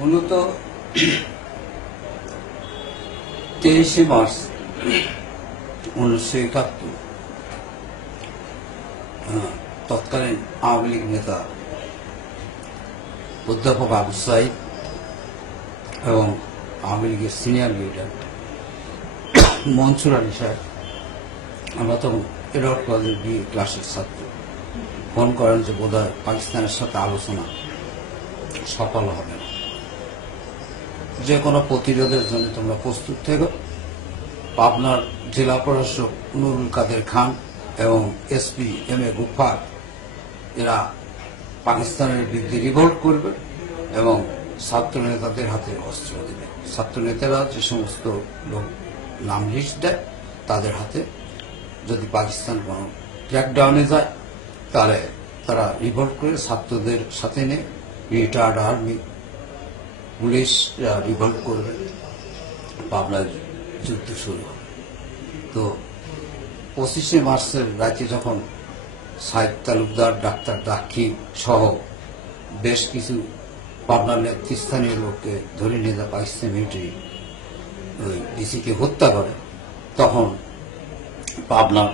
মূলত তেইশে মার্চ উনিশশো একাত্তর। আহ, তৎকালীন আওয়ামী লীগ নেতা অধ্যাপক আবু সাইদ এবং আওয়ামী লীগের সিনিয়র লিডার মনসুর আলী সাহেব। আমরা তখন এডওয়ার্ড কলেজের বি ক্লাসের ছাত্র। ফোন করেন যে বোধহয় পাকিস্তানের সাথে আলোচনা সফল হবে না। যে কোনো প্রতিরোধের জন্য তোমরা প্রস্তুত থেকো। পাবনার জেলা প্রশাসক নুরুল কাদের খান এবং এসপি এম এ গুফার এরা পাকিস্তানের বিরুদ্ধে রিভোল্ট করবে এবং ছাত্র নেতাদের হাতে অস্ত্র দেবে। ছাত্র নেতারা যে সমস্ত লোক নাম লিস্ট দেয়, তাদের হাতে যদি পাকিস্তান কোনো ক্র্যাকডাউনে যায়, তাহলে তারা রিভোল্ট করে ছাত্রদের সাথে নিয়ে রিটায়ার্ড আর্মি পুলিশ রিভোল্ট করবে। পাবনার যুদ্ধ শুরু। তো পঁচিশে মার্চের রাতে যখন সাহেব তালুকদার, ডাক্তার দাক্ষী সহ বেশ কিছু পাবনার নেতৃস্থানীয় লোককে ধরে নিয়ে যায় পাকিস্তান মিলিটারি ওই ডিসিকে হত্যা করে, তখন পাবনা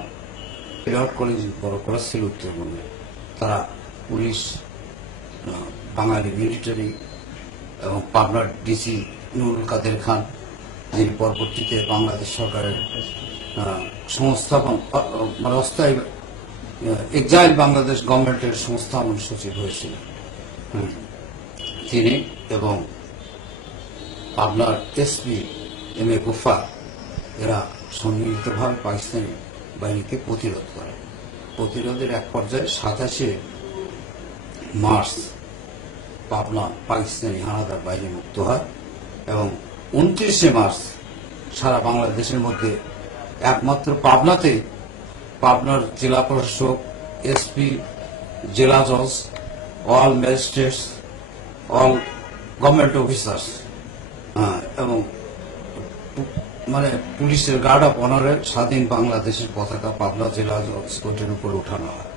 এডওয়ার্ড কলেজ, বড় করা ছিল উত্তরবঙ্গে। তারা পুলিশ বাঙালি মিলিটারি এবং পাবনার ডিসি নুরুল কাদের খান, যিনি পরবর্তীতে বাংলাদেশ সরকারের সংস্থাপন মানে অস্থায়ী এক্সাইল বাংলাদেশ গভর্নমেন্টের সংস্থাপন সচিব হয়েছিল তিনি এবং পাবনার এসপি এম এ গুফা, এরা সম্মিলিতভাবে পাকিস্তানি বাহিনীকে প্রতিরোধ করে। প্রতিরোধের এক পর্যায়ে সাতাশে মার্চ পাবনা পাকিস্তানি হানাদার বাহিনী মুক্ত হয় এবং উনত্রিশে মার্চ সারা বাংলাদেশের মধ্যে একমাত্র পাবনাতে পাবনার জেলা প্রশাসক, এসপি, জেলা জজ, all magistrates, all government officers এবং মানে পুলিশের গার্ড অফ অনারে স্বাধীন বাংলাদেশের পতাকা পাবনা জেলা জজ কোর্টের উপর উঠানো হয়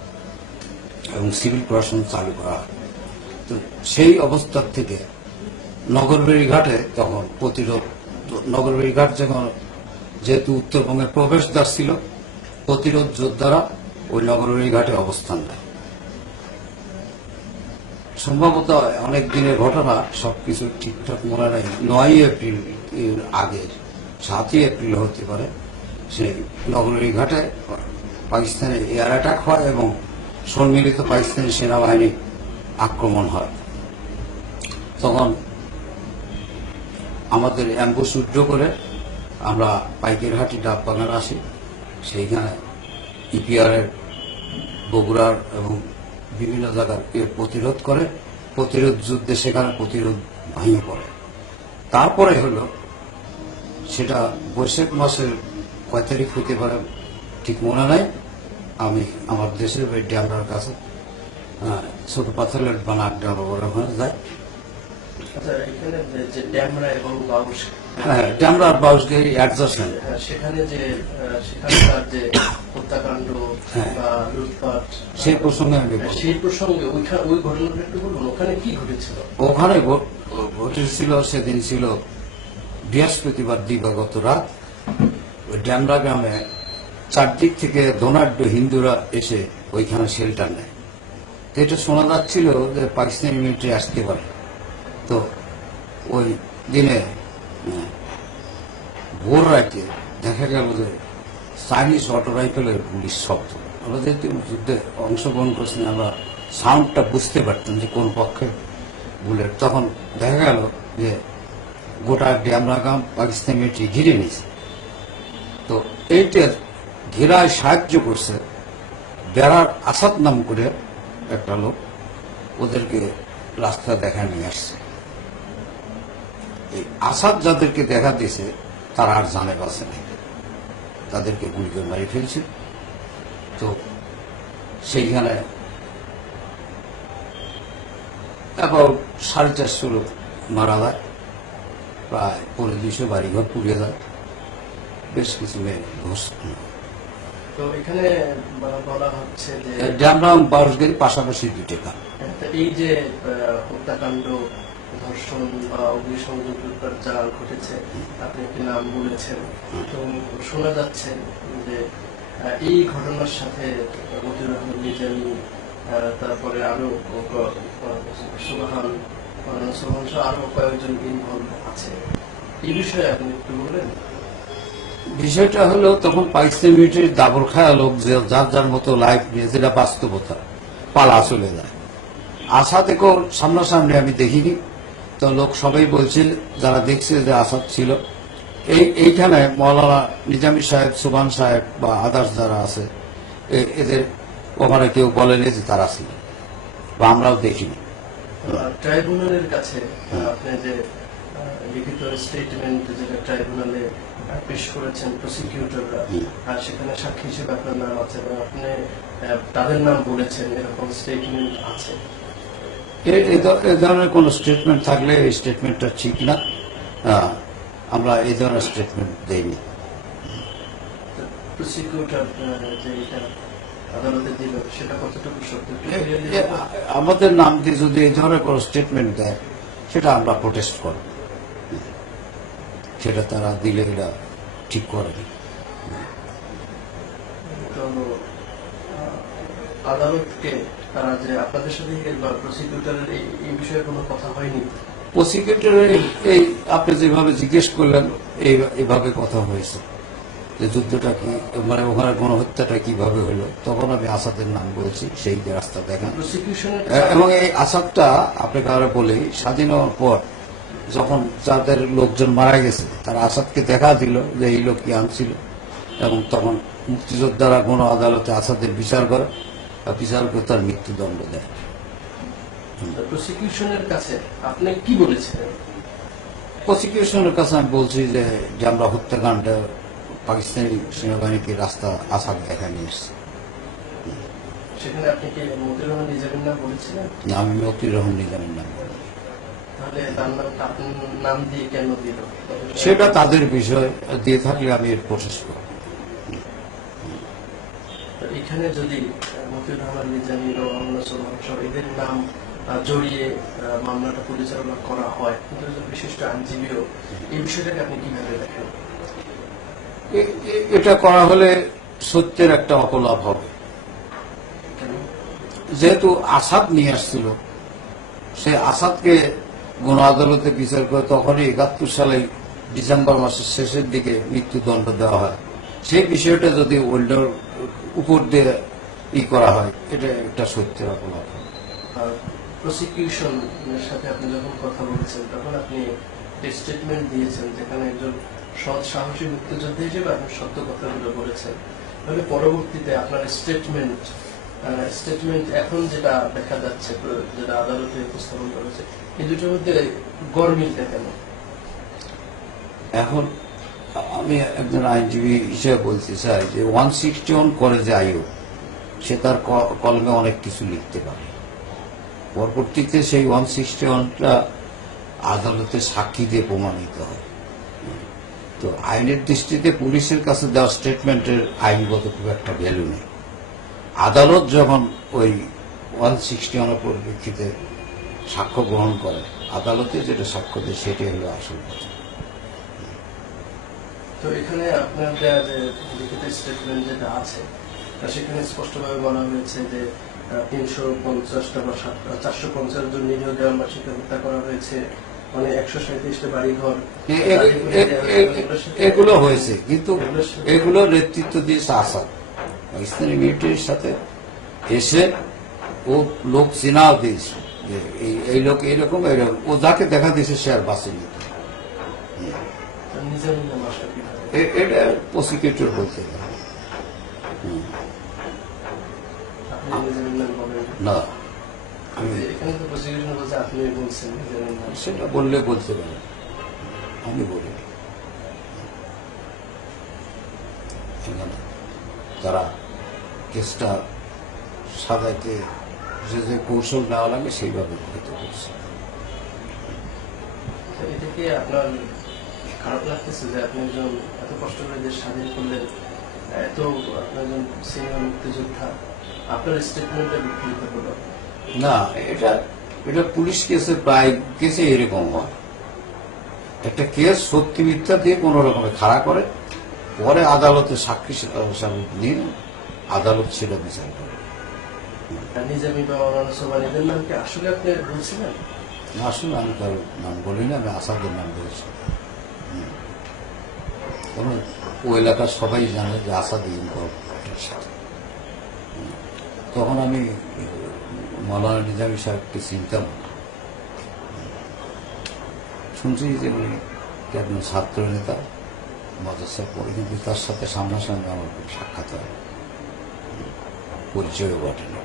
এবং সিভিল প্রশাসন চালু করা হয়। তো সেই অবস্থার থেকে নগরবেড়ি ঘাটে তখন প্রতিরোধ নগরবেড়ি ঘাট যখন যেহেতু উত্তরবঙ্গের প্রবেশদ্বার ছিল, প্রতিরোধ যোদ্ধারা ওই নগরবেড়ি ঘাটে অবস্থান নেয়। সম্ভবত অনেক দিনের ঘটনা, সবকিছু ঠিকঠাক মনে নাই। নয় এপ্রিল, এর আগে সাতই এপ্রিল হতে পারে, সেই নগরী ঘাটে পাকিস্তানের এয়ার অ্যাটাক হয় এবং সম্মিলিত পাকিস্তানি সেনাবাহিনী আক্রমণ হয়। তখন আমাদের অ্যাম্বুস উড্ড করে আমরা পাইকেরহাটি ডাব বাগান আসি। সেইখানে ইপিআরের বগুড়ার এবং বিভিন্ন জায়গার প্রতিরোধ করে। প্রতিরোধ যুদ্ধে সেখানে প্রতিরোধ ভেঙে পড়ে। তারপরে হলো সেটা বৈশাখ মাসের কয় তারিখ হতে পারে ঠিক মনে নাই। আমি আমার দেশের বাড়ি ড্যামরার কাছে ছোট পাথরের ড্যামরা এবং বাউস হ্যাঁ ড্যামরার বাউসগেরি অ্যাডজাস্টমেন্ট হ্যাঁ, সেখানে যে সেখানকার যে হত্যাকাণ্ড হ্যাঁ। বা লুটপাট সেই প্রসঙ্গে আমি সেই প্রসঙ্গে ওইখানে ওই ঘটনাটা একটু বলুন ওখানে কি ঘটেছিল? ওখানে ঘটেছিল সেদিন ছিল বৃহস্পতিবার দিবাগত রাত। ওই ড্যামরা গ্রামে চারদিক থেকে ধনাঢ্য হিন্দুরা এসে ওইখানে শেল্টার নেয়। তো এটা শোনা যাচ্ছিল যে পাকিস্তানি মিলিটারি আসতে পারে। তো ওই দিনে উম, ভোর রাতে দেখা গেল যে চাইনিজ অটো রাইফেলের পুলিশ শব্দ। আমরা যেহেতু যুদ্ধে অংশগ্রহণ করছি আমরা সাউন্ডটা বুঝতে পারতাম যে কোন পক্ষে বুলেট। তখন দেখা গেল যে গোটা ড্যামরা গ্রাম পাকিস্তান মিলিটারি ঘিরে নিয়েছে। তো এইটা ঘেরায় সাহায্য করছে বেড়ার আসাদ নাম করে একটা লোক ওদেরকে রাস্তা দেখা নিয়ে আসছে। এই আসাদ যাদেরকে দেখা দিয়েছে, তারা আর জানে বাসে নেই। তাদেরকে গুলি করে মারি ফেলছে। তো সেইখানে অ্যাবাউট সাড়ে চারশো লোক মারা যায়। প্রায় পনেরো দুইশো বাড়িঘর পুড়িয়ে যায়। বেশ কিছু মেয়ে ধস তো এখানে বলা- হচ্ছে যে পাশাপাশি দুটি তা এই যে হত্যাকাণ্ড ধর্ষণ বা অগ্নিসংযোগের যা ঘটেছে আপনি একটি নাম বলেছেন। তো শোনা যাচ্ছে যে এই ঘটনার সাথে মতিউর রহমান নিজামী আহ, তারপরে আরও সুবাহান আরও কয়েকজন ইনভলভ আছে। এই বিষয়ে আপনি একটু বলবেন? বিষয়টা হলো, তখন পাকিস্তান মিলিটারি দাবর খায়া লোক যার যার মতো লাইফ নিয়ে, যেটা বাস্তবতা, পালা চলে যায়। আসাদ এখন সামনাসামনি আমি দেখিনি। তো লোক সবাই বলছে, যারা দেখছে যে আসাদ ছিল, এই, এইখানে মৌলানা নিজামী সাহেব, সুবান সাহেব বা আদার্স যারা আছে এদের ওখানে কেউ বলেনি যে তারা ছিল, বা আমরাও দেখিনি। ট্রাইব্যুনালের কাছে, আপনি যে লিখিত স্টেটমেন্ট যেটা ট্রাইব্যুনালে পেশ করেছেন প্রসিকিউটররা আর সেখানে সাক্ষী হিসেবে আপনার নাম আছে এবং আপনি তাদের নাম বলেছেন এরকম স্টেটমেন্ট আছে। এ- ধরনের কোনো স্টেটমেন্ট থাকলে এই স্টেটমেন্টটা ঠিক না। আমরা এই ধরনের স্টেটমেন্ট দেইনি? আমাদের নাম দিয়ে যদি এই ধরনের কোনো স্টেটমেন্ট দেয় সেটা আমরা প্রোটেস্ট করব। সেটা তারা দিলে এটা ঠিক করেনি তো আদালতকে তারা যে আপনাদের সাথে প্রসিকিউটরের এই বিষয়ে কোনো কথা হয়নি? প্রসিকিউটরের এই আপনি যেভাবে জিজ্ঞেস করলেন এই এইভাবে কথা হয়েছে। যে যুদ্ধটা কি মানে ওখানে গণহত্যাটা কীভাবে হলো তখন আমি আসাদের নাম বলছি সেই রাস্তা দেখান। এবং এই আসাদটা আপনাকে আরও বলি স্বাধীন হওয়ার পর যখন যাদের লোকজন মারা গেছে তারা আসাদকে দেখা দিল যে এই লোক কি আনছিল এবং তখন মুক্তিযোদ্ধারা কোনো আদালতে আসাদের বিচার করে আর বিচার করে তার মৃত্যুদণ্ড দেয়। প্রসিকিউশনের কাছে আপনি কি বলেছিলেন? প্রসিকিউশনের কাছে আমি বলছি যে যে আমরা হত্যাকাণ্ড পাকিস্তানি সেনাবাহিনীকে রাস্তা আসাদ দেখা নিয়ে এসছি। সেখানে আপনি কি মতিউর রহমান নিজামের নাম বলেছিলেন? আমি মতিউর রহমান নিজামের নাম সেটা তাদের বিষয় দিয়ে থাকলে আমি এর প্রসেস করব। এখানে যদি মতিউর রহমান নিজামী ও অন্য সহ এদের নাম জড়িয়ে মামলাটা পরিচালনা করা হয় বিশিষ্ট আইনজীবীও এই বিষয়টাকে আপনি কীভাবে দেখেন? এ- এ- এটা করা হলে সত্যের একটা অপলাভ হবে। যেহেতু আসাদ নিয়ে আসছিল সে আসাদকে গণ আদালতে বিচার করে তখনই একাত্তর সালে ডিসেম্বর মাসের শেষের দিকে মৃত্যুদণ্ড দেওয়া হয়। সেই বিষয়টা যদি অন্য উপর দিয়ে ই করা হয়, এটা একটা সত্যের প্রসিকিউশনের সাথে আপনি যখন কথা বলছেন, তখন আপনি স্টেটমেন্ট দিয়েছেন যেখানে একজন সৎ হিসেবে আপনি সত্য কথাগুলো বলেছেন। তাহলে পরবর্তীতে আপনার স্টেটমেন্ট স্টেটমেন্ট এখন যেটা দেখা যাচ্ছে যেটা আদালতে উপস্থাপন করেছে এই দুটোর মধ্যে গরমিলটা কেন? এখন আমি একজন আইনজীবী হিসেবে বলতে চাই যে ওয়ান সিক্সটি ওয়ান করে যে আয়ু সে তার কলমে অনেক কিছু লিখতে পারে। পরবর্তীতে সেই ওয়ান সিক্সটি ওয়ানটা আদালতে সাক্ষী দিয়ে প্রমাণিত হয়। তো আইনের দৃষ্টিতে পুলিশের কাছে দেওয়া স্টেটমেন্টের আইনগত খুব একটা ভ্যালু নেই। আদালত যখন ওই ওয়ান সিক্সটি ওয়ানের পরিপ্রেক্ষিতে সাক্ষ্য গ্রহণ করে আদালতে যেটা সাক্ষ্য দেয় সেটাই হলো আসল কথা তো এখানে আপনার লিখিত স্টেটমেন্ট যেটা আছে সেখানে স্পষ্টভাবে বলা হয়েছে যে তিনশো পঞ্চাশটা বা চারশো পঞ্চাশ জন নিরীহ গ্রামবাসীকে হত্যা করা হয়েছে মানে একশো সাঁত্রিশটা বাড়িঘর এগুলো হয়েছে কিন্তু এগুলো নেতৃত্ব দিয়েছে আসাদ পাকিস্তানি মিলিটারির সাথে এসে ও লোক চেনাও দিয়েছে যে এই- এই লোক এইরকম এরকম ও যাকে দেখা দিয়েছে সে আর নাম আসা এটা প্রসিকিউটর বলতে না। সেটা বললে বলতে পারেন আমি বলি এখানে তারা কেসটা সাজাইতে যে যে কৌশল নেওয়া লাগে সেইভাবে হয়তো করছে। তো এটা কি আপনার খারাপ লাগতেছে যে আপনি একজন এত কষ্ট করে দেশ স্বাধীন করলেন এত আপনার একজন সিনিয়র মুক্তিযোদ্ধা? আপনার স্টেটমেন্টটা বিকৃত হলো। না এটা এটা পুলিশ কেসে প্রায় কেসে এরকম হয়। একটা কেস সত্যি মিথ্যা দিয়ে কোন রকমে খাড়া করে পরে আদালতে সাক্ষী নিয়ে আদালত সেটা বিচার করে আসলে আপনি বলছিলেন? আসলে আমি তার নাম বলিনি আমি আসাদের নাম বলেছি। কারণ ও এলাকার সবাই জানে যে আসাদ সাথে। তখন আমি মৌলানা নিজামী সাহেবকে চিনতাম। শুনছি যে উনি একজন ছাত্র নেতা। মাদ্রাসা পড়ে কিন্তু তার সাথে সামনাসামনি আমার খুব সাক্ষাৎ হয়। পরিচয়ও ঘটে না।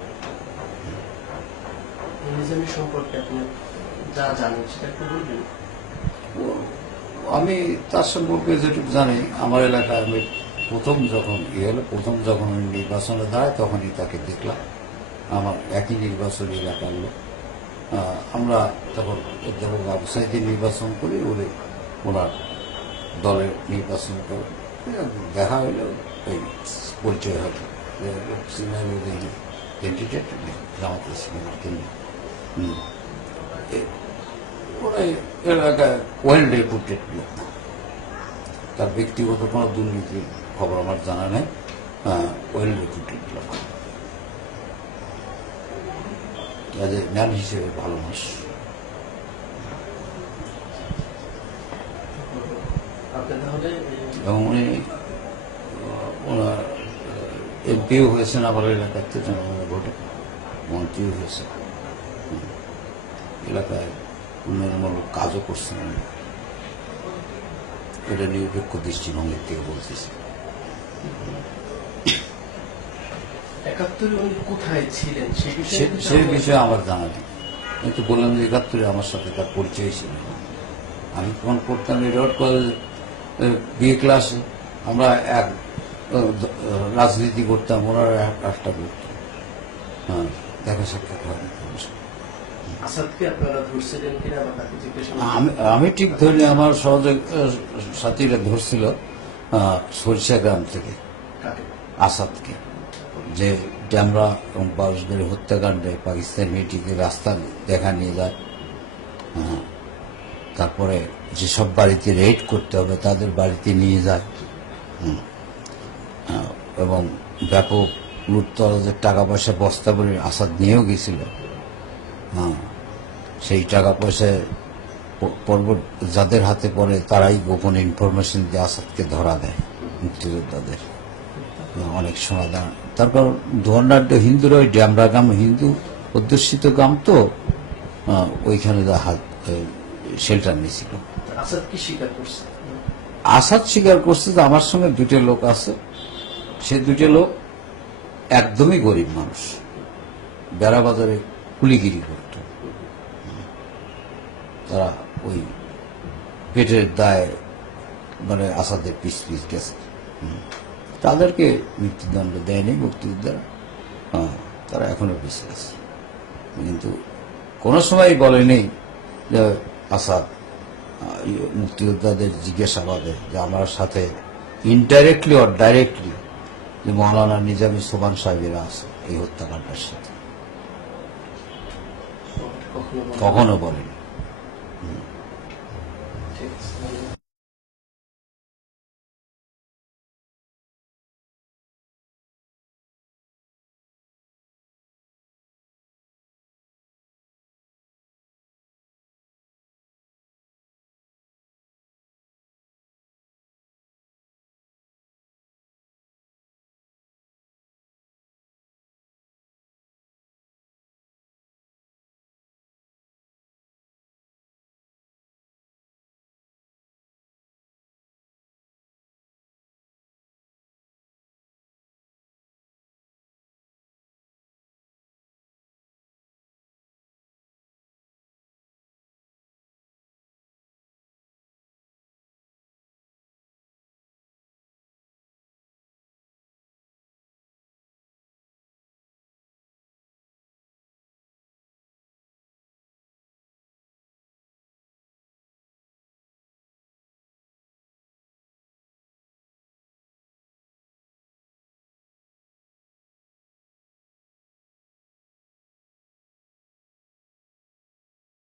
সম্পর্কে আপনি যা জানেন সেটা একটু বলবেন? আমি তার সম্পর্কে যেটুকু জানি আমার এলাকায় আমি প্রথম যখন ইয়ে হলো প্রথম যখন আমি নির্বাচনে দাঁড়াই তখনই তাকে দেখলাম। আমার একই নির্বাচনী এলাকার লোক। আমরা তখন যখন ব্যবসায়ীদের নির্বাচন করি ওরে ওনার দলের নির্বাচন করে। দেখা হইল ওই পরিচয় হলো ক্যান্ডিডেট জামাত ইসলামের কেন্দ্র হুম। এ- ওরা এই এলাকায় ওয়েল রেপুটেড লোক। তার ব্যক্তিগত কোনো দুর্নীতির খবর আমার জানা নেই। ওয়েল রেপুটেড লোক। কাজে ম্যান হিসেবে ভালো মানুষ আপনি তাহলে এই এবং উনি ওনার এমপিও হয়েছেন আমার এলাকাতে জনগণের ভোটে মন্ত্রীও হয়েছে এলাকায় উন্নয়নমূলক কাজও করছেন উনি। এটা নিরপেক্ষ দৃষ্টিভঙ্গির থেকে বলতেছি। একাত্তরে কোথায় ছিলেন? সেই বিষয়ে সে- বিষয়ে আমার জানা নেই। আমি তো বললাম যে একাত্তরে আমার সাথে তার পরিচয় ছিল আমি তখন পড়তাম রিডাউট কলেজ বিএ ক্লাসে আমরা এক রাজনীতি করতাম ওনারা এক রাস্তা করতাম হ্যাঁ দেখা সাক্ষাৎ হয়নি তাকে জিজ্ঞেস আমি আমি ঠিক ধরি আমার সহযোগ সাথীরা ধরছিল সরিষা গ্রাম থেকে আসাদকে যে ড্যামরা এবং বাউসগুলি হত্যাকাণ্ডে পাকিস্তান মেয়েটিকে রাস্তা দেখা নিয়ে যায়। হ্যাঁ। তারপরে যেসব বাড়িতে রেড করতে হবে তাদের বাড়িতে নিয়ে যায়। এবং ব্যাপক লুটতরাজের টাকা পয়সা বস্তা করে আসাদ নিয়েও গেছিল। হ্যাঁ সেই টাকা পয়সা পর্ব, যাদের হাতে পড়ে তারাই গোপন ইনফরমেশন দিয়ে আসাদকে ধরা দেয় মুক্তিযোদ্ধাদের। অনেক শোনা দাঁড় তারপর ধর্নাঢ্য হিন্দুরা ওই ড্যামরা গ্রাম, হিন্দু অধ্যুষিত গ্রাম তো ওইখানে হাত শেল্টার নিয়েছিল। আসাদ কি স্বীকার করছে? যে আমার সঙ্গে দুটো লোক আছে। সে দুটো লোক একদমই গরিব মানুষ। বেড়া বাজারে কুলিগিরি করত। তারা ওই পেটের দায় মানে আসাদের পিস পিস গেছে। তাদেরকে মৃত্যুদণ্ড দেয়নি মুক্তিযোদ্ধারা। হ্যাঁ তারা এখনও বেঁচে আছে। কিন্তু কোনো সময় বলেনি যে আসাদ ইয়ে, মুক্তিযোদ্ধাদের জিজ্ঞাসাবাদে যে আমার সাথে ইনডাইরেক্টলি অর ডাইরেক্টলি যে মৌলানা নিজামী সোমান সাহেবেরা আছে এই হত্যাকাণ্ডের সাথে। কখনো বলেন। কখনো বলেনি।